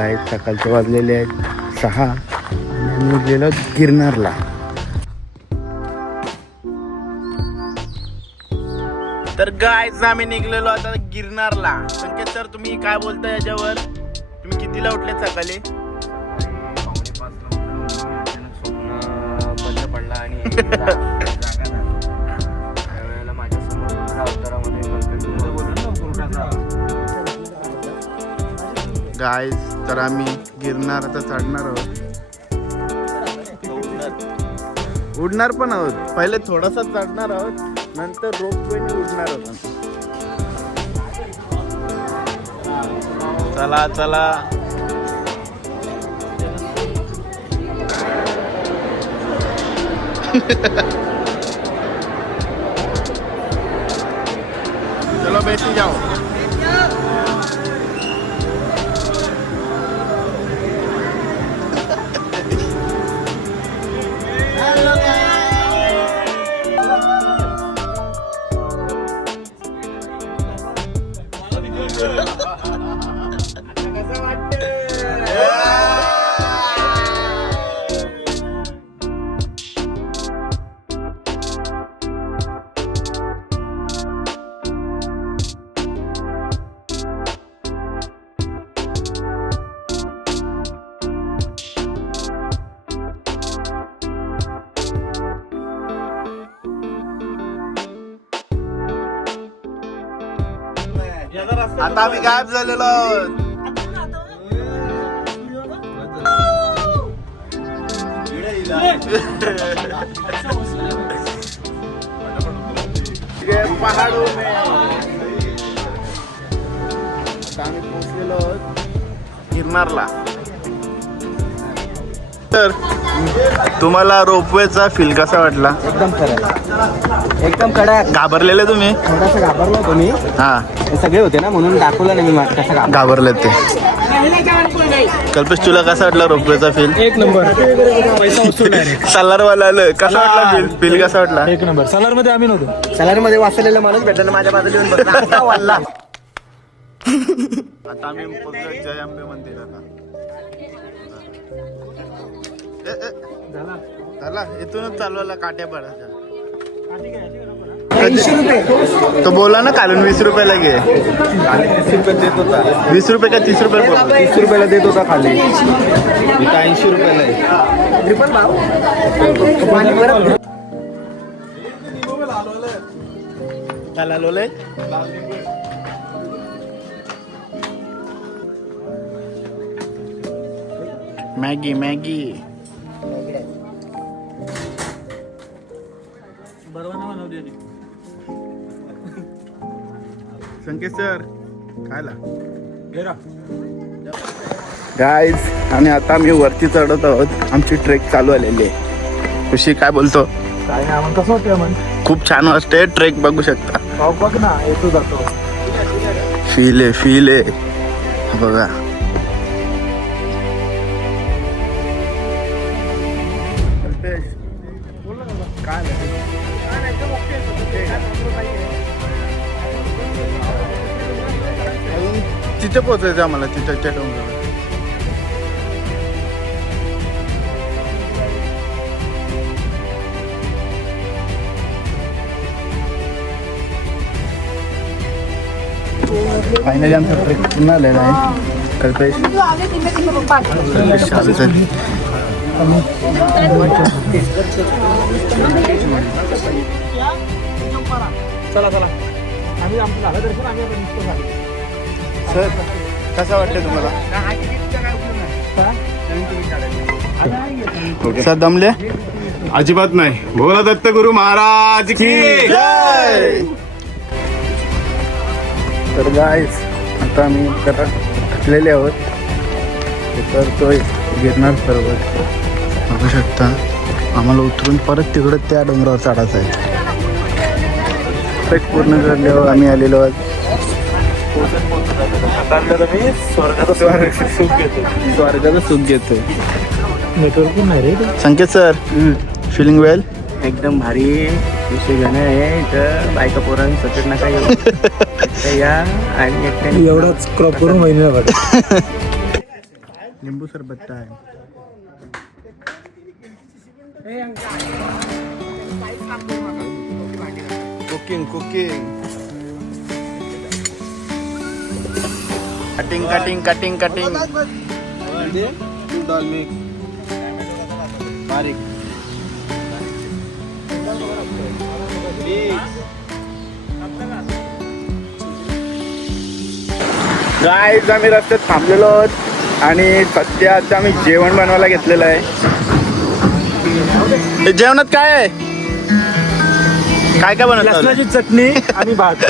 गाय सकाळचे वाजलेले आहेत 6 आणि आम्ही गेलो गिरनारला. तर गायच आम्ही निघलेलो आता गिरनारला. संकेत सर तुम्ही काय बोलता याच्यावर? तुम्ही कितीला उठले सकाळी? 5:45 बंद पडला आणि त्यावेळेला माझ्या समोर अवतारामध्ये गायस तर आम्ही गिरनार आता चढणार आहोत. उडणार पण आहोत. पहिले थोडासा चढणार आहोत, नंतर रोपवेने उडणार आहोत. चला चला. चलो बैठी जाओ. आता आम्ही गायब झालेलो आहोत. पहाडो में आता आम्ही पोहोचलेलो आहोत गिरनारला. तर तुम्हाला रोपवेचा फील कसा वाटला? एकदम खरं, एकदम कडक. घाबरलेले तुम्ही? थोडासा घाबरलो तुम्ही. हा, हे सगळे होते ना म्हणून दाखवलं नाही मी कसं घाबरले ते. कल्पेश तुला कसा वाटला रोपवेचा फील? एक नंबर. पैसा वसूल डायरेक्ट. सलारवाला आलं. कसा वाटला फील? फील कसा वाटला? एक नंबर. सलार मध्ये आम्ही नव्हतो. सलारीमध्ये वाचलेला माणूस भेटला ना माझ्या बाजूला येऊन बसला. आता वाढला. आता आम्ही पोहोचलो जय अंबे मंदिराला. झाला इथूनच चालवला काट्यापाड्याच्या. 80 रुपये. तो बोला ना कालून 20 रुपयाला घे. 20 रुपये का 30 रुपये? 30 रुपयाला देत होता खाली. 80 रुपयाला आहे. ट्रिपल भाव. पाणी परत. त्याला लोले मॅगी मॅगी. संकेत सर खायला गाईज. आणि आता आम्ही वरती चढत आहोत. आमची ट्रेक चालू आलेली आहे. खुशी काय बोलतो? काय नाही आम्हाला कसं वाटतं मग? खूप छान वाटते. ट्रेक बघू शकता. पाव बघ ना येतो जातो. फील आहे बघा. तिथे पोहोचायचं आम्हाला. तिथच्या डोंगरावर फायनली आमचा ट्रेक पुन्हा आलेला आहे. कल्पेश चला चला. आम्ही आमचं झालं दर्शन. आम्ही आता निघतो झालं. सर कसं वाटतं तुम्हाला? सर दमले? अजिबात नाही. भोला दत्त गुरु महाराज की जय. तर गाईस आता आम्ही जरा थकलेले आहोत. करतोय गिरनार पर्वत बघू शकता. आम्हाला उतरून परत तिकडं त्या डोंगरावर चढायचं आहे. ट्रेक पूर्ण करल्यावर आम्ही आलेलो आहोत स्वर्गाचं सुख घेतोय. नेटवर्क पण नाही रे. संकेत सर फिलिंग वेल? एकदम भारी विषय गाणं आहे. इथं बायका पोरांनी सतत नका येऊ. या आणि एकट्याने एवढाच क्रॉप करून महिन्याला बघा. लिंबू सरबत आहे. कुकिंग कटिंग दाल मिक्स बारीक गाईज आम्ही रस्त्यात थांबलेलो आहोत आणि सध्या आता आम्ही जेवण बनवायला घेतलेलं आहे. हे जेवणात काय आहे? काय काय बनवलं? लसणाची चटणी आणि भात,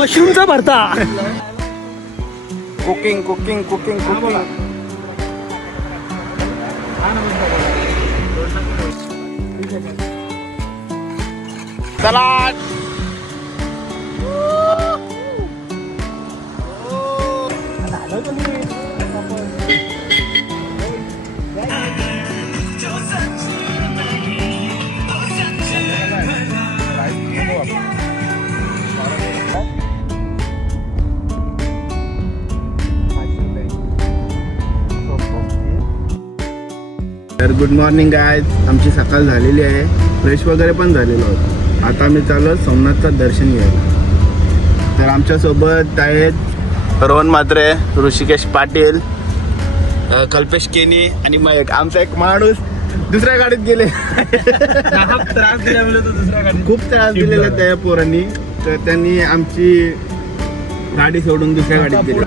मशरूमचा भरता. Cooking salad. तर गुड मॉर्निंग गायज. आमची सकाळ झालेली आहे, फ्रेश वगैरे पण झालेलो आहोत. आता आम्ही चाललो सोमनाथचं दर्शन घ्यायला. तर आमच्यासोबत आहेत रोहन म्हात्रे, ऋषिकेश पाटील, कल्पेश केनी आणि मयक. आमचा एक माणूस दुसऱ्या गाडीत गेले. त्रास दिला दुसऱ्या गाडीत. खूप त्रास दिलेला त्या पोरांनी, तर त्यांनी आमची गाडी सोडून दुसऱ्या गाडीत गेले.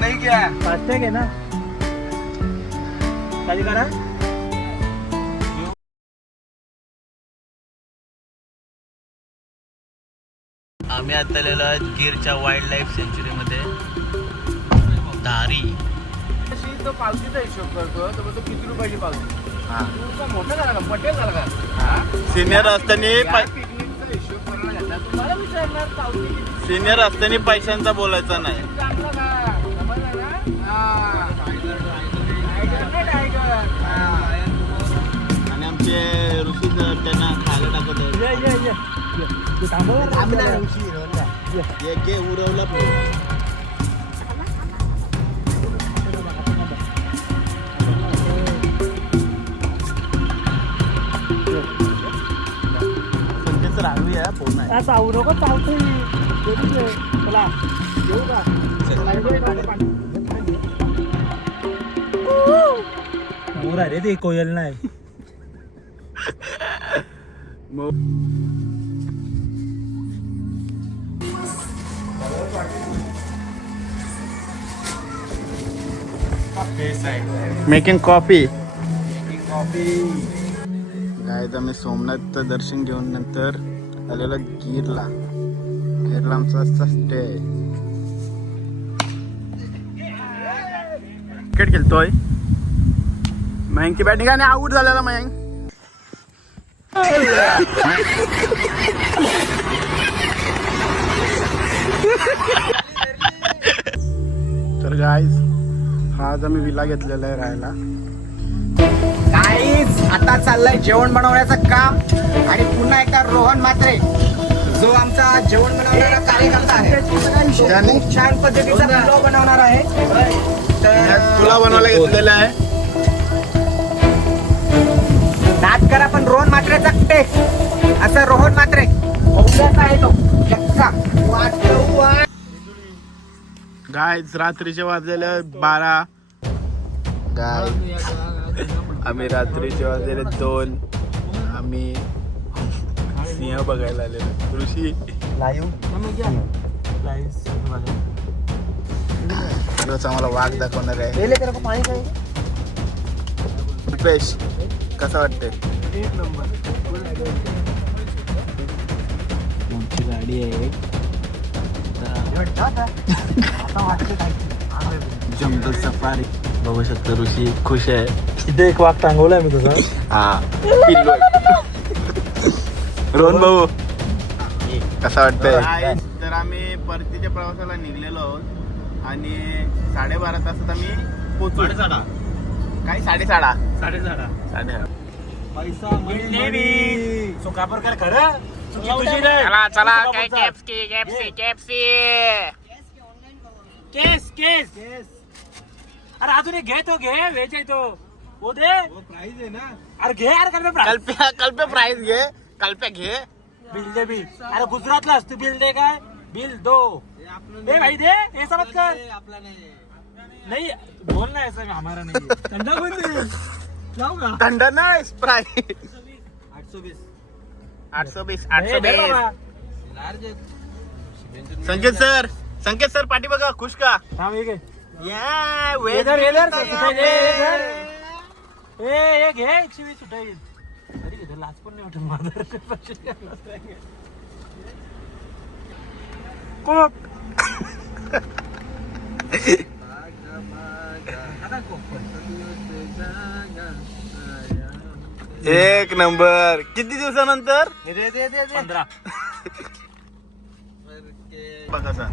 नाही क्या फास्टॅग आहे ना, खाली करा. आम्ही आता आलेलो आहोत गिरच्या वाईल्ड लाईफ सेंच्युरीमध्ये. धारी तो पावतीचा हिशोब करतो, तर तो किती रुपयाची पावती? हा. तुमचा मोठा झाला का, पटेल झाला का? सिनियर असताना पिकनिकचा हिशोब करायला घेतला, तुम्हाला विचारणार पावती किती सिनियर असताना पैशांचा बोलायचा नाही. चांगला का? समजलं ना? हा. Tiger, tiger. आणि आमचे ऋषी सर त्यांना खायला टाकत आहे. उरवला राहवी आहे फोन आहे. चावरो का चावतो चला येऊ का? मोरा रे ते कोयल नाही. Making coffee. गायज आम्ही सोमनाथचं दर्शन घेऊन नंतर आलेलो गिरला. गिरला आमचा स्टे आहे. क्रिकेट खेळतोय मयंकची बॅटिंग आणि आऊट झालेला मयंक. तर गाईज आज आम्ही विला घेतलेला आहे राहायला. गाईज आता चाललंय जेवण बनवण्याचं काम. आणि पुन्हा एकदा रोहन म्हात्रे जो आमचा जेवण बनवणारा कार्यकर्ता आहे, तो त्याने- खूप छान पद्धतीचा पुलाव बनवणार आहे. तर तुला बनवायला घेतलेला आहे. नाद करा पण रोहन म्हात्रेचा टेस्ट असं रोहन म्हात्रे औषधाचा आहे तो यक्का. वाट गाईज रात्रीचे वाजलेले 12. गाय आम्ही रात्रीचे वाजलेले 2. आम्ही सिंह बघायला आलेलो. ऋषी रोज आम्हाला वाघ दाखवणार आहे. रुपेश कसं वाटतंय? आमची गाडी आहे जंगल सफारी. बघू शकतो ऋषी खुश आहे. इथे एक वाघ टांगवलाय मी तुझा. हा पिल्लू आहे. रोहन भाऊ कसं वाटतंय? तर आम्ही परतीच्या प्रवासाला निघलेलो आहोत आणि 12:30 तासात आम्ही पोहोचू. काही 6:30. पैसा सुकापर खरं चला केस अरे अजून एक घे तो घे वेच आहे तो वो दे प्राइस आहे ना. अरे घे यार कल्पे प्राईज कल्प्या प्राइस घे कल्प्या घे बिल दे बिल अरे गुजरातला तू बिल दे काय बिल दो दे भाई दे ऐसा मत कर आपला नाही. नहीं बोल ना ऐसा हमारा नहीं है। ठंडा बोल दे जाऊंगा थंड नाही स्प्राईट 820 820 ए, दे बाबा. लार्ज आहेत. संकेत सर पाठी बघा खुश का थांब एक या इधर इधर सुटाई दे इधर ए घे चिवी सुटाई अरे इधर लाच पण नाही वाटत माझं कोक एक नंबर किती दिवसानंतर 15 बघा सर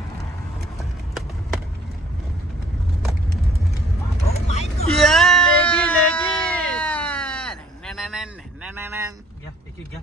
घ्या एक घ्या